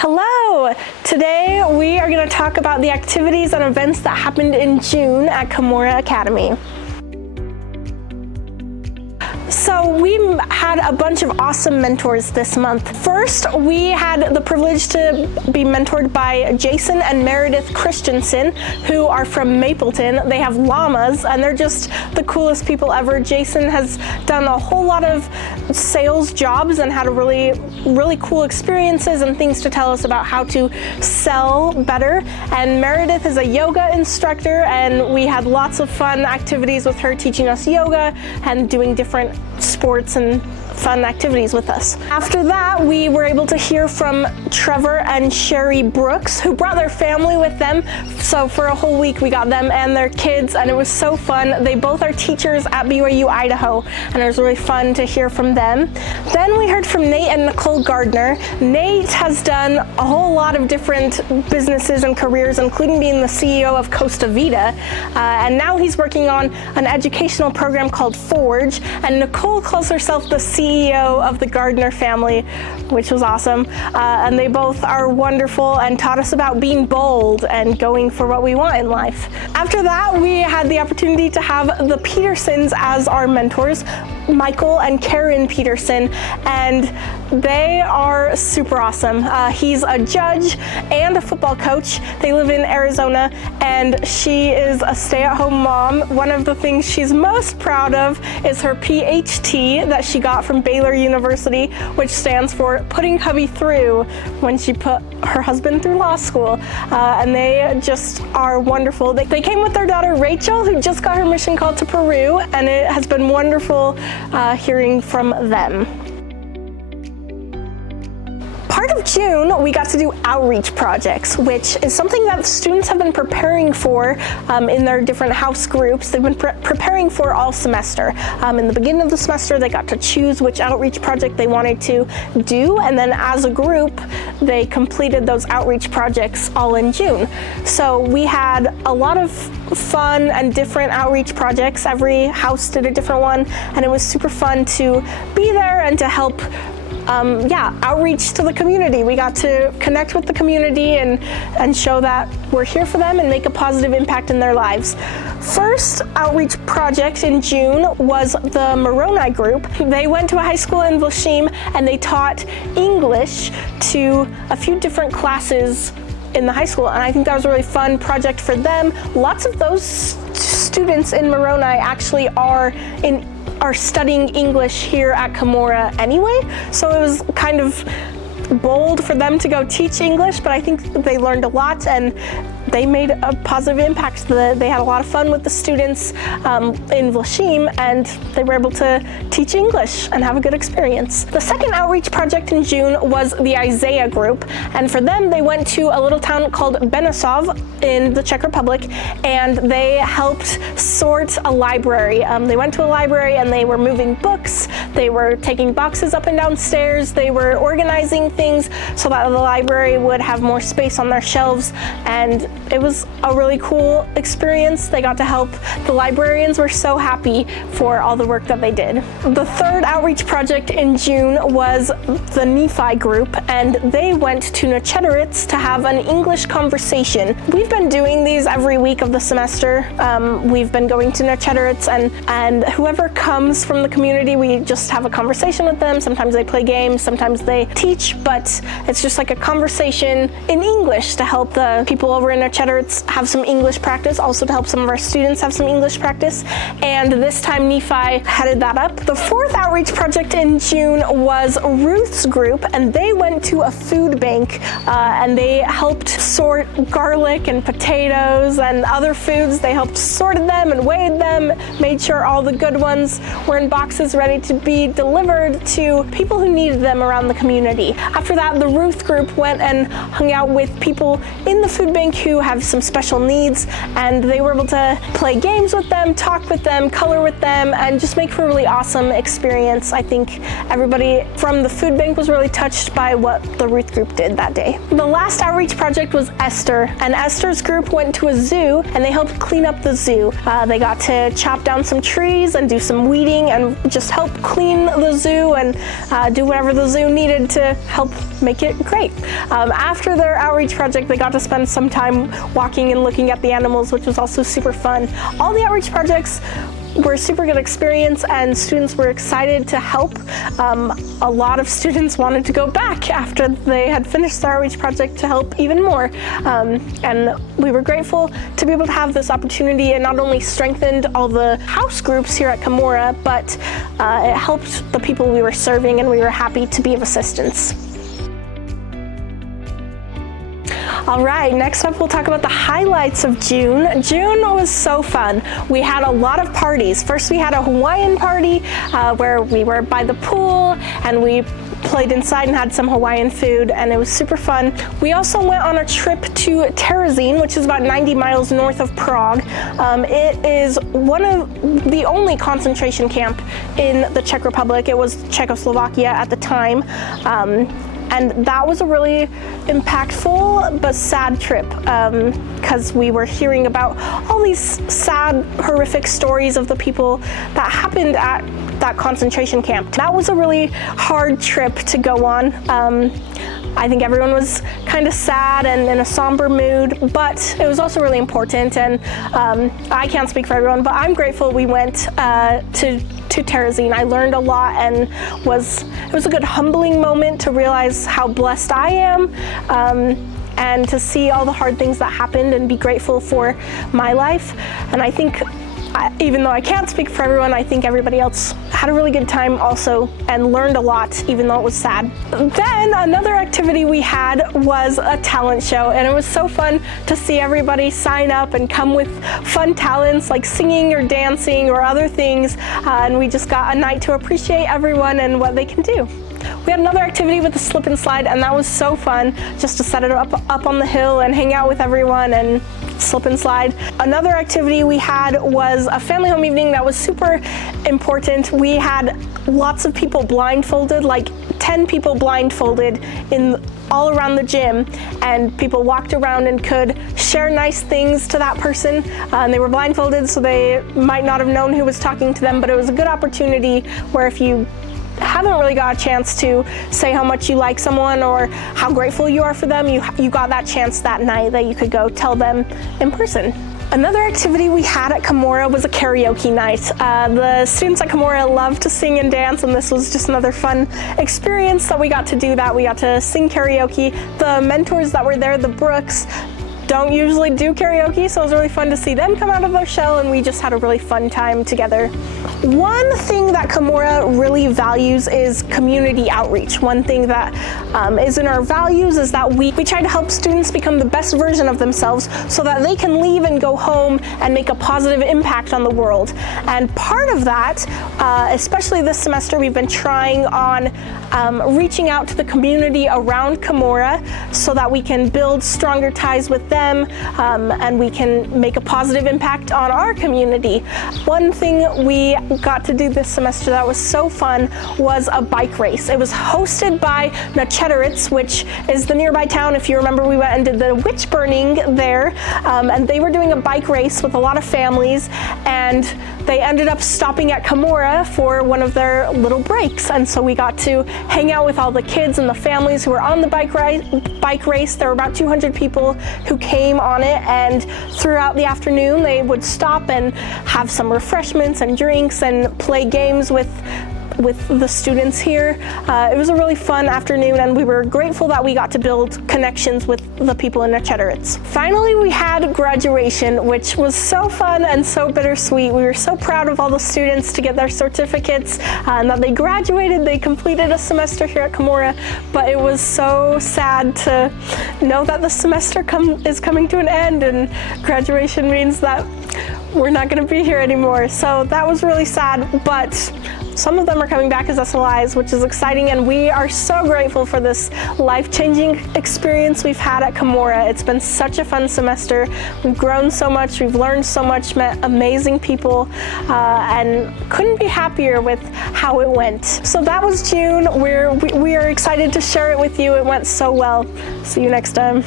Hello! Today we are going to talk about the activities and events that happened in June at Cumorah Academy. So we had a bunch of awesome mentors this month. First, we had the privilege to be mentored by Jason and Meredith Christensen, who are from Mapleton. They have llamas and they're just the coolest people ever. Jason has done a whole lot of sales jobs and had a really cool experiences and things to tell us about how to sell better. And Meredith is a yoga instructor, and we had lots of fun activities with her teaching us yoga and doing different sports and fun activities with us. After that, we were able to hear from Trevor and Sherry Brooks, who brought their family with them. So for a whole week, we got them and their kids, and it was so fun. They both are teachers at BYU, Idaho, and it was really fun to hear from them. Then we heard from Nate and Nicole Gardner. Nate has done a whole lot of different businesses and careers, including being the CEO of Costa Vida, and now he's working on an educational program called Forge, and Nicole calls herself the CEO of the Gardner family, which was awesome. And they both are wonderful and taught us about being bold and going for what we want in life. After that, we had the opportunity to have the Petersons as our mentors, Michael and Karen Peterson, and they are super awesome. He's a judge and a football coach. They live in Arizona, and she is a stay-at-home mom. One of the things she's most proud of is her PhD that she got from Baylor University, which stands for Putting Hubby Through, when she put her husband through law school. And they just are wonderful. They came with their daughter Rachel, who just got her mission call to Peru, and it has been wonderful hearing from them. Part of June, we got to do outreach projects, which is something that students have been preparing for in their different house groups. They've been preparing for all semester. In the beginning of the semester, they got to choose which outreach project they wanted to do, and then as a group, they completed those outreach projects all in June. So we had a lot of fun and different outreach projects. Every house did a different one, and it was super fun to be there and to help outreach to the community. We got to connect with the community and show that we're here for them and make a positive impact in their lives. First outreach project in June was the Moroni group. They went to a high school in Vlashim, and they taught English to a few different classes in the high school, and I think that was a really fun project for them. Lots of those students in Moroni actually are studying English here at Cumorah anyway, so it was kind of bold for them to go teach English, but I think they learned a lot and they made a positive impact. They had a lot of fun with the students in Vlashim, and they were able to teach English and have a good experience. The second outreach project in June was the Isaiah group, and for them, they went to a little town called Benesov in the Czech Republic, and they helped sort a library. They went to a library and they were moving books, they were taking boxes up and down stairs, they were organizing things so that the library would have more space on their shelves, and it was a really cool experience. They got to help. The librarians were so happy for all the work that they did. The third outreach project in June was the Nephi group, and they went to Nechederitz to have an English conversation. We've been doing these every week of the semester. We've been going to Nechederitz, and whoever comes from the community, we just have a conversation with them. Sometimes they play games, sometimes they teach, but it's just like a conversation in English to help the people over in Nechederitz have some English practice, also to help some of our students have some English practice, and this time Nephi headed that up. The fourth outreach project in June was Ruth's group, and they went to a food bank and they helped sort garlic and potatoes and other foods. They helped sorted them and weighed them, made sure all the good ones were in boxes ready to be delivered to people who needed them around the community. After that, the Ruth group went and hung out with people in the food bank who have some special needs, and they were able to play games with them, talk with them, color with them, and just make for a really awesome experience. I think everybody from the food bank was really touched by what the Ruth group did that day. The last outreach project was Esther, and Esther sisters group went to a zoo and they helped clean up the zoo. They got to chop down some trees and do some weeding and just help clean the zoo and do whatever the zoo needed to help make it great. After their outreach project, they got to spend some time walking and looking at the animals, which was also super fun. All the outreach projects were a super good experience and students were excited to help. A lot of students wanted to go back after they had finished their outreach project to help even more. And we were grateful to be able to have this opportunity. It not only strengthened all the house groups here at Cumorah, but it helped the people we were serving, and we were happy to be of assistance. All right, next up we'll talk about the highlights of June. June was so fun. We had a lot of parties. First we had a Hawaiian party where we were by the pool and we played inside and had some Hawaiian food, and it was super fun. We also went on a trip to Terezin, which is about 90 miles north of Prague. It is one of the only concentration camp in the Czech Republic. It was Czechoslovakia at the time. And that was a really impactful but sad trip because we were hearing about all these sad, horrific stories of the people that happened at that concentration camp. That was a really hard trip to go on. I think everyone was kind of sad and in a somber mood, but it was also really important. And I can't speak for everyone, but I'm grateful we went to Terezin. I learned a lot, and it was a good humbling moment to realize how blessed I am, and to see all the hard things that happened and be grateful for my life. And I think, even though I can't speak for everyone, I think everybody else had a really good time also and learned a lot, even though it was sad. Then another activity we had was a talent show, and it was so fun to see everybody sign up and come with fun talents like singing or dancing or other things, and we just got a night to appreciate everyone and what they can do. We had another activity with the slip and slide, and that was so fun, just to set it up on the hill and hang out with everyone and slip and slide. Another activity we had was a family home evening that was super important. We had lots of people blindfolded, like 10 people blindfolded all around the gym, and people walked around and could share nice things to that person. And they were blindfolded, so they might not have known who was talking to them, but it was a good opportunity where if you haven't really got a chance to say how much you like someone or how grateful you are for them, you got that chance that night that you could go tell them in person. Another activity we had at Cumorah was a karaoke night. The students at Cumorah love to sing and dance, and this was just another fun experience that we got to do that. We got to sing karaoke. The mentors that were there, the Brooks, don't usually do karaoke, so it was really fun to see them come out of their shell, and we just had a really fun time together. One thing that Cumorah really values is community outreach. One thing that is in our values is that we try to help students become the best version of themselves so that they can leave and go home and make a positive impact on the world. And part of that, especially this semester, we've been trying on reaching out to the community around Cumorah so that we can build stronger ties with them, and we can make a positive impact on our community. One thing we got to do this semester that was so fun was a bike race. It was hosted by Nachederitz, which is the nearby town. If you remember, we went and did the witch burning there, and they were doing a bike race with a lot of families, and they ended up stopping at Cumorah for one of their little breaks. And so we got to hang out with all the kids and the families who were on the bike race. There were about 200 people who came on it, and throughout the afternoon they would stop and have some refreshments and drinks and play games with the students here. It was a really fun afternoon, and we were grateful that we got to build connections with the people in Nachederitz. Finally, we had graduation, which was so fun and so bittersweet. We were so proud of all the students to get their certificates and that they graduated. They completed a semester here at Cumorah, but it was so sad to know that the semester is coming to an end, and graduation means that we're not going to be here anymore. So that was really sad, but some of them are coming back as SLIs, which is exciting, and we are so grateful for this life-changing experience we've had at Cumorah. It's been such a fun semester. We've grown so much, we've learned so much, met amazing people, and couldn't be happier with how it went. So that was June. We are excited to share it with you. It went so well. See you next time.